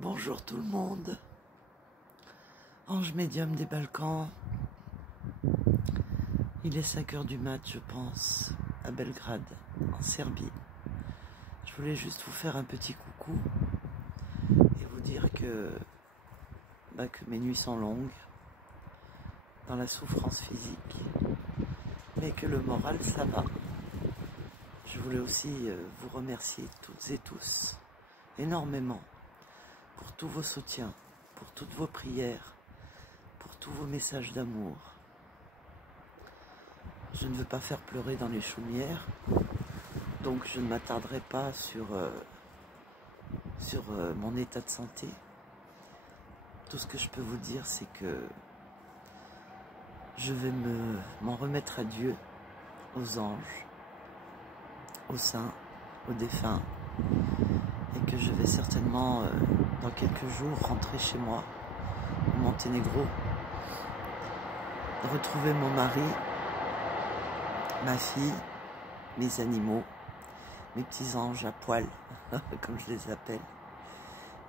Bonjour tout le monde, Ange médium des Balkans. Il est 5 h du mat, je pense, à Belgrade, en Serbie. Je voulais juste vous faire un petit coucou et vous dire que mes nuits sont longues, dans la souffrance physique, mais que le moral, ça va. Je voulais aussi vous remercier toutes et tous, énormément, pour tous vos soutiens, pour toutes vos prières, pour tous vos messages d'amour. Je ne veux pas faire pleurer dans les chaumières, donc je ne m'attarderai pas sur mon état de santé. Tout ce que je peux vous dire, c'est que je vais m'en remettre à Dieu, aux anges, aux saints, aux défunts, et que je vais certainement, dans quelques jours, rentrer chez moi, au Monténégro, retrouver mon mari, ma fille, mes animaux, mes petits anges à poil, comme je les appelle,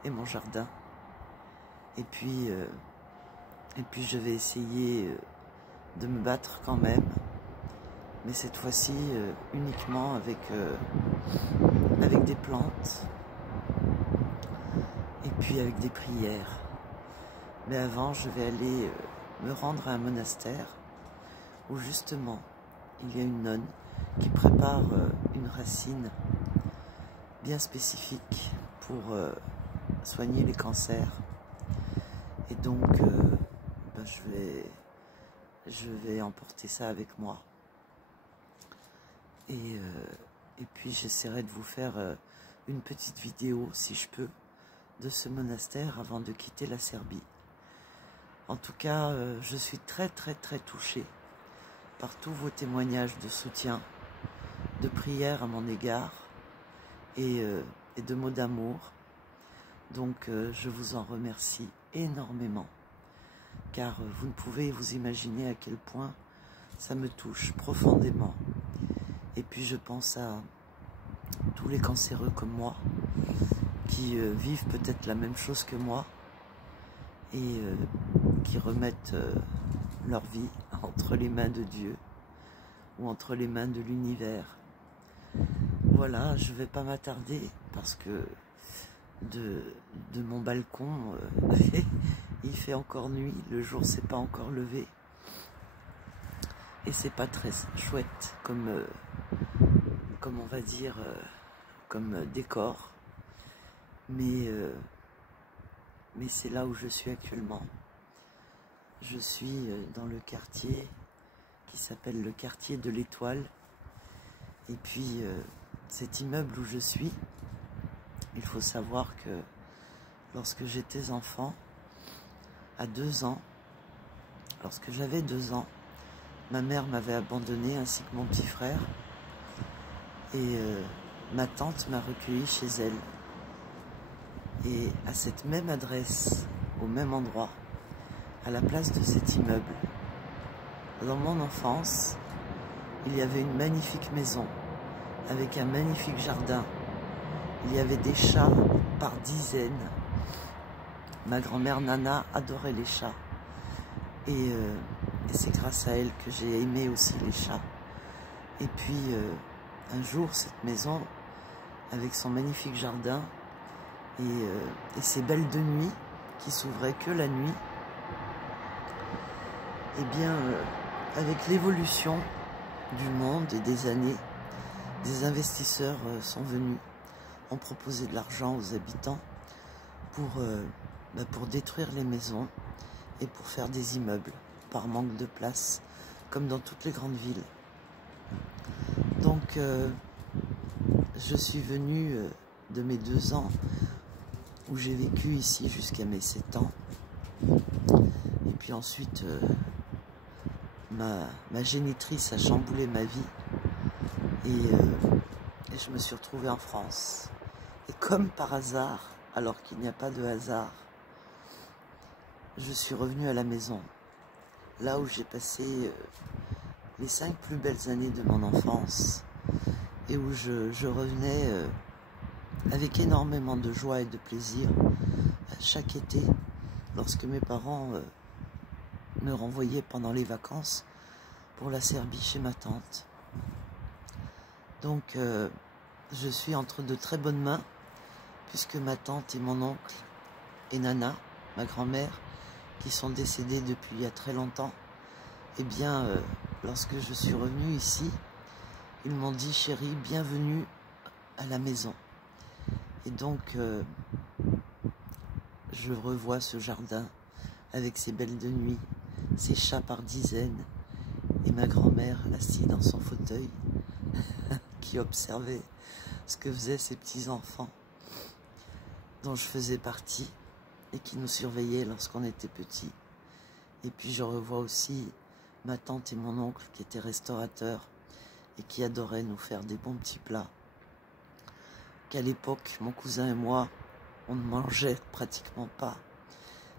et mon jardin. Et puis je vais essayer de me battre quand même, mais cette fois-ci uniquement avec des plantes et puis avec des prières. Mais avant, je vais aller me rendre à un monastère où justement il y a une nonne qui prépare une racine bien spécifique pour soigner les cancers. Et donc je vais emporter ça avec moi. Et puis j'essaierai de vous faire une petite vidéo, si je peux, de ce monastère avant de quitter la Serbie. En tout cas, je suis très touchée par tous vos témoignages de soutien, de prières à mon égard et de mots d'amour. Donc je vous en remercie énormément, car vous ne pouvez vous imaginer à quel point ça me touche profondément. Et puis je pense à tous les cancéreux comme moi, qui vivent peut-être la même chose que moi, et qui remettent leur vie entre les mains de Dieu, ou entre les mains de l'univers. Voilà, je ne vais pas m'attarder, parce que de mon balcon, il fait encore nuit, le jour s'est pas encore levé, et c'est pas très chouette comme on va dire, comme décor, mais c'est là où je suis actuellement. Je suis dans le quartier qui s'appelle le quartier de l'Étoile, et puis cet immeuble où je suis, il faut savoir que lorsque j'étais enfant, à 2 ans, lorsque j'avais 2 ans, ma mère m'avait abandonné ainsi que mon petit frère, et ma tante m'a recueilli chez elle. Et à cette même adresse, au même endroit, à la place de cet immeuble, dans mon enfance, il y avait une magnifique maison avec un magnifique jardin. Il y avait des chats par dizaines. Ma grand-mère Nana adorait les chats. Et c'est grâce à elle que j'ai aimé aussi les chats. Et puis un jour, cette maison, avec son magnifique jardin et ses belles de nuit, qui s'ouvraient que la nuit, eh bien, avec l'évolution du monde et des années, des investisseurs sont venus, ont proposé de l'argent aux habitants pour détruire les maisons et pour faire des immeubles par manque de place, comme dans toutes les grandes villes. Donc je suis venue de mes 2 ans, où j'ai vécu ici jusqu'à mes 7 ans, et puis ensuite ma génitrice a chamboulé ma vie, et je me suis retrouvée en France. Et comme par hasard, alors qu'il n'y a pas de hasard, je suis revenue à la maison, là où j'ai passé les 5 plus belles années de mon enfance, et où je revenais avec énormément de joie et de plaisir chaque été, lorsque mes parents me renvoyaient pendant les vacances pour la Serbie chez ma tante. Donc je suis entre de très bonnes mains, puisque ma tante et mon oncle et Nana, ma grand-mère, qui sont décédés depuis il y a très longtemps, eh bien, lorsque je suis revenue ici, ils m'ont dit: chérie, bienvenue à la maison. Et donc, je revois ce jardin avec ses belles de nuit, ses chats par dizaines, et ma grand-mère assise dans son fauteuil, qui observait ce que faisaient ses petits-enfants, dont je faisais partie, et qui nous surveillaient lorsqu'on était petits. Et puis je revois aussi ma tante et mon oncle qui étaient restaurateurs et qui adoraient nous faire des bons petits plats. Qu'à l'époque, mon cousin et moi, on ne mangeait pratiquement pas.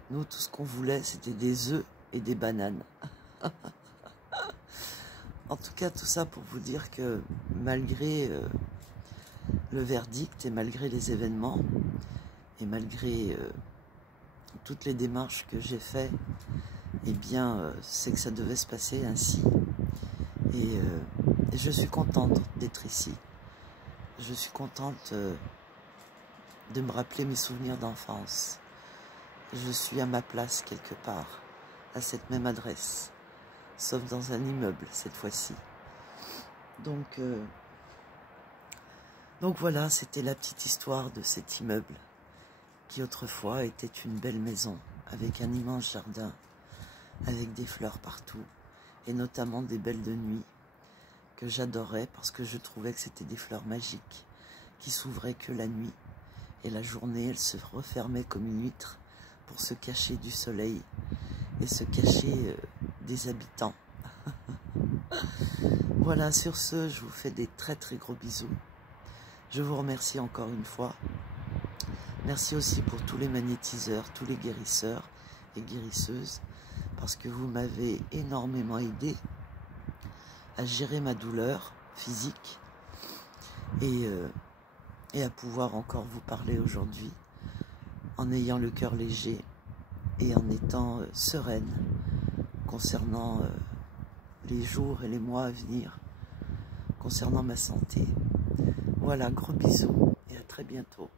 Nous, tout ce qu'on voulait, c'était des œufs et des bananes. En tout cas, tout ça pour vous dire que malgré le verdict et malgré les événements et malgré toutes les démarches que j'ai faites, eh bien, c'est que ça devait se passer ainsi. Et je suis contente d'être ici. Je suis contente de me rappeler mes souvenirs d'enfance. Je suis à ma place quelque part, à cette même adresse, sauf dans un immeuble cette fois-ci. Donc voilà, c'était la petite histoire de cet immeuble qui autrefois était une belle maison avec un immense jardin, avec des fleurs partout et notamment des belles de nuit que j'adorais parce que je trouvais que c'était des fleurs magiques qui s'ouvraient que la nuit, et la journée elles se refermaient comme une huître pour se cacher du soleil et se cacher des habitants. Voilà, sur ce, je vous fais des très très gros bisous. Je vous remercie encore une fois. Merci aussi pour tous les magnétiseurs, tous les guérisseurs et guérisseuses, parce que vous m'avez énormément aidé à gérer ma douleur physique et à pouvoir encore vous parler aujourd'hui en ayant le cœur léger et en étant sereine concernant les jours et les mois à venir, concernant ma santé. Voilà, gros bisous et à très bientôt.